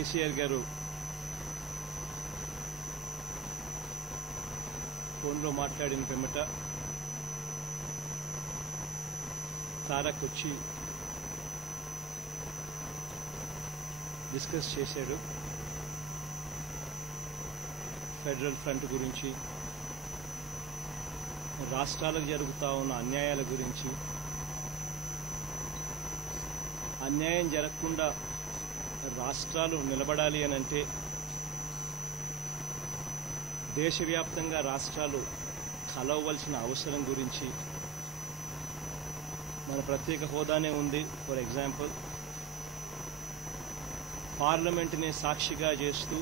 కేసీఆర్ గారు ఫోన్లో మాట్లాడిన పిమ్మట తారక్ వచ్చి డిస్కస్ చేశాడు. ఫెడరల్ ఫ్రంట్ గురించి రాష్ట్రాలకు జరుగుతూ ఉన్న అన్యాయాల గురించి. అన్యాయం జరగకుండా రాష్ట్రాలు నిలబడాలి అని అంటే దేశవ్యాప్తంగా రాష్ట్రాలు కలవలసిన అవసరం గురించి మన ప్రత్యేక హోదానే ఉంది. ఫర్ ఎగ్జాంపుల్ పార్లమెంటుని సాక్షిగా చేస్తూ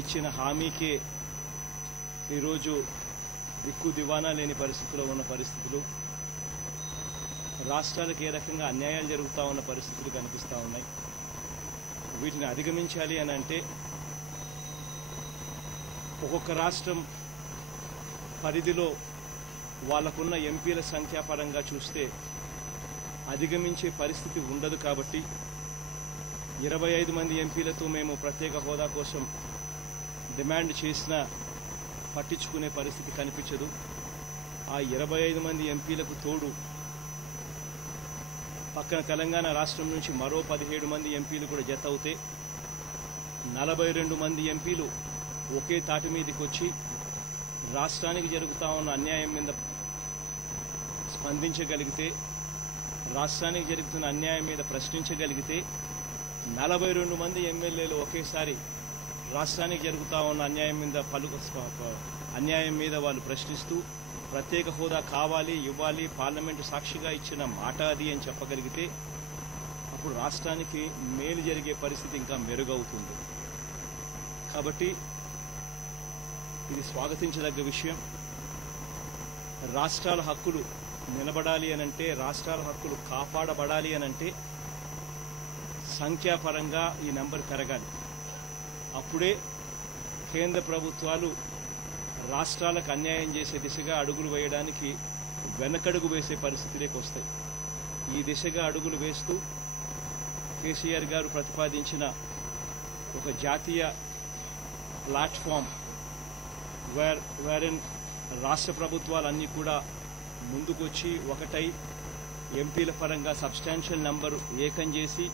ఇచ్చిన హామీకే ఈరోజు దిక్కు దివానా లేని పరిస్థితిలో ఉన్న పరిస్థితులు. రాష్ట్రాలకు ఏ రకంగా అన్యాయాలు జరుగుతూ ఉన్న పరిస్థితులు కనిపిస్తూ ఉన్నాయి? వీటిని అధిగమించాలి అని అంటే ఒక్కొక్క రాష్ట్రం పరిధిలో వాళ్ళకున్న ఎంపీల సంఖ్యాపరంగా చూస్తే అధిగమించే పరిస్థితి ఉండదు కాబట్టి ఇరవై ఐదు మంది ఎంపీలతో మేము ప్రత్యేక హోదా కోసం డిమాండ్ చేసినా పట్టించుకునే పరిస్థితి కనిపించదు. ఆ ఇరవై ఐదు మంది ఎంపీలకు తోడు పక్కన తెలంగాణ రాష్ట్రం నుంచి మరో పదిహేడు మంది ఎంపీలు కూడా జత అవుతే నలభై రెండు మంది ఎంపీలు ఒకే తాటి మీదకి వచ్చి రాష్ట్రానికి జరుగుతా ఉన్న అన్యాయం మీద స్పందించగలిగితే రాష్ట్రానికి జరుగుతున్న అన్యాయం మీద ప్రశ్నించగలిగితే నలభై రెండు మంది ఎమ్మెల్యేలు ఒకేసారి రాష్ట్రానికి జరుగుతా ఉన్న అన్యాయం మీద పలు అన్యాయం మీద వాళ్ళు ప్రశ్నిస్తూ ప్రత్యేక హోదా కావాలి ఇవ్వాలి పార్లమెంటు సాక్షిగా ఇచ్చిన మాట అది అని చెప్పగలిగితే అప్పుడు రాష్ట్రానికి మేలు జరిగే పరిస్థితి ఇంకా మెరుగవుతుంది. కాబట్టి ఇది స్వాగతించదగ్గ విషయం. రాష్ట్రాల హక్కులు నిలబడాలి అనంటే రాష్ట్రాల హక్కులు కాపాడబడాలి అనంటే సంఖ్యాపరంగా ఈ నెంబర్ పెరగాలి. అప్పుడే కేంద్ర ప్రభుత్వాలు రాష్ట్రాలకు అన్యాయం చేసే దిశగా అడుగులు వేయడానికి వెనకడుగు వేసే పరిస్థితిలోకి వస్తాయి. ఈ దిశగా అడుగులు వేస్తూ కేసీఆర్ గారు ప్రతిపాదించిన ఒక జాతీయ ప్లాట్ఫామ్ వేర్ వేరెన్ రాష్ట్ర ప్రభుత్వాలన్నీ కూడా ముందుకొచ్చి ఒకటై ఎంపీల పరంగా సబ్స్టాన్షియల్ నంబర్ ఏకం చేసి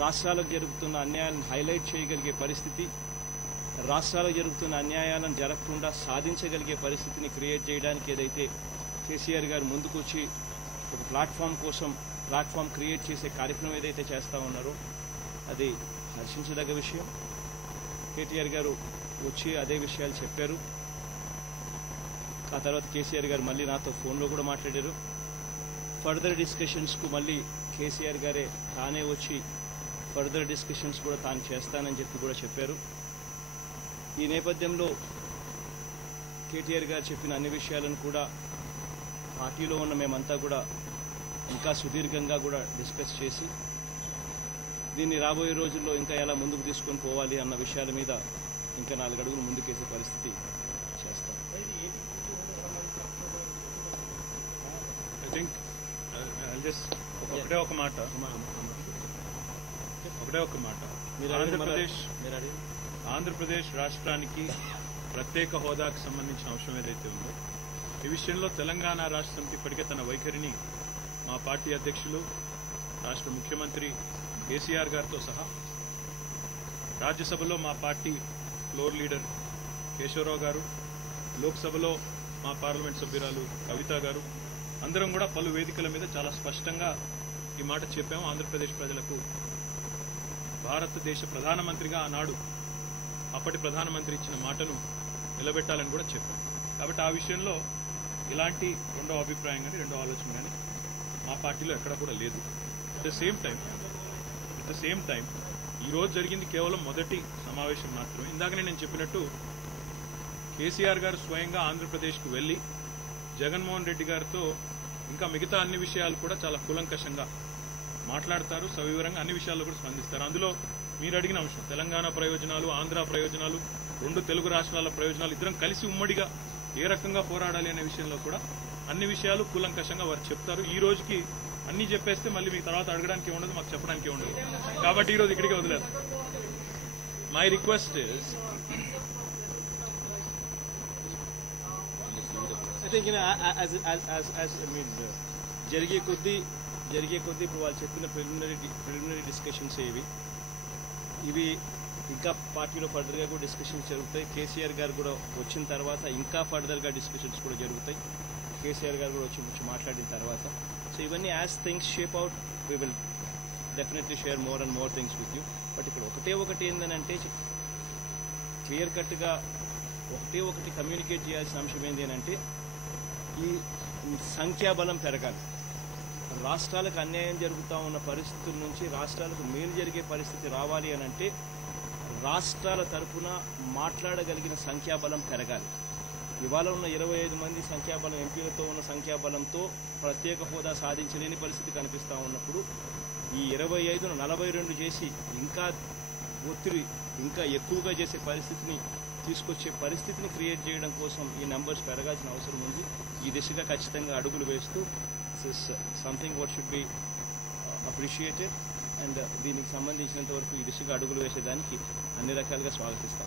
రాష్ట్రాలకు జరుగుతున్న అన్యాయాలను హైలైట్ చేయగలిగే పరిస్థితి రాష్ట్రాల్లో జరుగుతున్న అన్యాయాలను జరగకుండా సాధించగలిగే పరిస్థితిని క్రియేట్ చేయడానికి ఏదైతే కేసీఆర్ గారు ముందుకొచ్చి ఒక ప్లాట్ఫామ్ కోసం ప్లాట్ఫామ్ క్రియేట్ చేసే కార్యక్రమం ఏదైతే చేస్తా ఉన్నారో అది హర్షించదగ్గ విషయం. కేటీఆర్ గారు వచ్చి అదే విషయాలు చెప్పారు. ఆ తర్వాత కేసీఆర్ గారు మళ్ళీ నాతో ఫోన్లో కూడా మాట్లాడారు. ఫర్దర్ డిస్కషన్స్కు మళ్ళీ కేసీఆర్ గారే తానే వచ్చి ఫర్దర్ డిస్కషన్స్ కూడా తాను చేస్తానని చెప్పి కూడా చెప్పారు. ఈ నేపథ్యంలో కేటీఆర్ గారు చెప్పిన అన్ని విషయాలను కూడా పార్టీలో ఉన్న మేమంతా కూడా ఇంకా సుదీర్ఘంగా కూడా డిస్కస్ చేసి దీన్ని రాబోయే రోజుల్లో ఇంకా ఎలా ముందుకు తీసుకొని పోవాలి అన్న విషయాల మీద ఇంకా నాలుగు అడుగులు ముందుకేసే పరిస్థితి చేస్తాం. ఐ థింక్ జస్ట్ ఒకటే ఒక మాట. ఒకటే ఒక మాట. ఆంధ్రప్రదేశ్ మీరు ఆంధ్రప్రదేశ్ రాష్ట్రానికి ప్రత్యేక హోదాకు సంబంధించిన అంశం ఏదైతే ఉందో ఈ విషయంలో తెలంగాణ రాష్ట్ర సమితి ఇప్పటికే తన వైఖరిని మా పార్టీ అధ్యక్షులు రాష్ట్ర ముఖ్యమంత్రి కేసీఆర్ గారితో సహా రాజ్యసభలో మా పార్టీ ఫ్లోర్ లీడర్ కేశవరావు గారు లోక్సభలో మా పార్లమెంట్ సభ్యురాలు కవిత గారు అందరం కూడా పలు వేదికల మీద చాలా స్పష్టంగా ఈ మాట చెప్పాము. ఆంధ్రప్రదేశ్ ప్రజలకు భారతదేశ ప్రధానమంత్రిగా ఆనాడు అప్పటి ప్రధానమంత్రి ఇచ్చిన మాటను నిలబెట్టాలని కూడా చెప్పారు. కాబట్టి ఆ విషయంలో ఇలాంటి రెండో అభిప్రాయం కానీ రెండో ఆలోచన కానీ మా పార్టీలో ఎక్కడ కూడా లేదు. At the same time at the same time ఈరోజు జరిగింది కేవలం మొదటి సమావేశం మాత్రమే. ఇందాకనే నేను చెప్పినట్టు కేసీఆర్ గారు స్వయంగా ఆంధ్రప్రదేశ్కు వెళ్ళి జగన్మోహన్ రెడ్డి గారితో ఇంకా మిగతా అన్ని విషయాలు కూడా చాలా కూలంకషంగా మాట్లాడతారు సవివరంగా అన్ని విషయాల్లో కూడా స్పందిస్తారు. అందులో మీరు అడిగిన అంశం. తెలంగాణ ప్రయోజనాలు ఆంధ్ర ప్రయోజనాలు రెండు తెలుగు రాష్ట్రాల ప్రయోజనాలు ఇద్దరం కలిసి ఉమ్మడిగా ఏ రకంగా పోరాడాలి అనే విషయంలో కూడా అన్ని విషయాలు కూలంకషంగా వారు చెప్తారు. ఈ రోజుకి అన్ని చెప్పేస్తే మళ్ళీ మీకు తర్వాత అడగడానికి ఉండదు మాకు చెప్పడానికి ఉండదు కాబట్టి ఈరోజు ఇక్కడికే వదిలేదు my request is I think as as I mean జరిగే కొద్దీ జరిగే కొద్దీ ఇప్పుడు వాళ్ళు చెప్పిన ప్రిలిమినరీ ప్రిలిమినరీ డిస్కషన్స్ ఏవి? ఇవి ఇంకా పార్టీలో ఫర్దర్గా కూడా డిస్కషన్స్ జరుగుతాయి. కేసీఆర్ గారు కూడా వచ్చిన తర్వాత ఇంకా ఫర్దర్గా డిస్కషన్స్ కూడా జరుగుతాయి. కేసీఆర్ గారు కూడా వచ్చి వచ్చి మాట్లాడిన తర్వాత. సో ఇవన్నీ as things shape out we will definitely share more and more things with you but ఇక్కడ ఒకటే ఒకటి ఏంటంటే క్లియర్ కట్గా ఒకటే ఒకటి కమ్యూనికేట్ చేయాల్సిన అంశం ఏంటి అంటే ఈ సంఖ్యాబలం పెరగాలి. రాష్ట్రాలకు అన్యాయం జరుగుతూ ఉన్న పరిస్థితుల నుంచి రాష్ట్రాలకు మేలు జరిగే పరిస్థితి రావాలి అని అంటే రాష్ట్రాల తరపున మాట్లాడగలిగిన సంఖ్యాబలం పెరగాలి. ఇవాళ ఉన్న ఇరవై ఐదు మంది సంఖ్యాబలం ఎంపీలతో ఉన్న సంఖ్యాబలంతో ప్రత్యేక హోదా సాధించలేని పరిస్థితి కనిపిస్తూ ఉన్నప్పుడు ఈ ఇరవై ఐదును నలభై రెండు చేసి ఇంకా ఒత్తిడి ఇంకా ఎక్కువగా చేసే పరిస్థితిని తీసుకొచ్చే పరిస్థితిని క్రియేట్ చేయడం కోసం ఈ నెంబర్స్ పెరగాల్సిన అవసరం ఉంది. ఈ దిశగా ఖచ్చితంగా అడుగులు వేస్తూ this something what should be appreciated and దీనికి సంబంధించినంత వరకు ఈ దిశగా అడుగులు వేసేదానికి అన్ని రకాలుగా స్వాగతిస్తాం.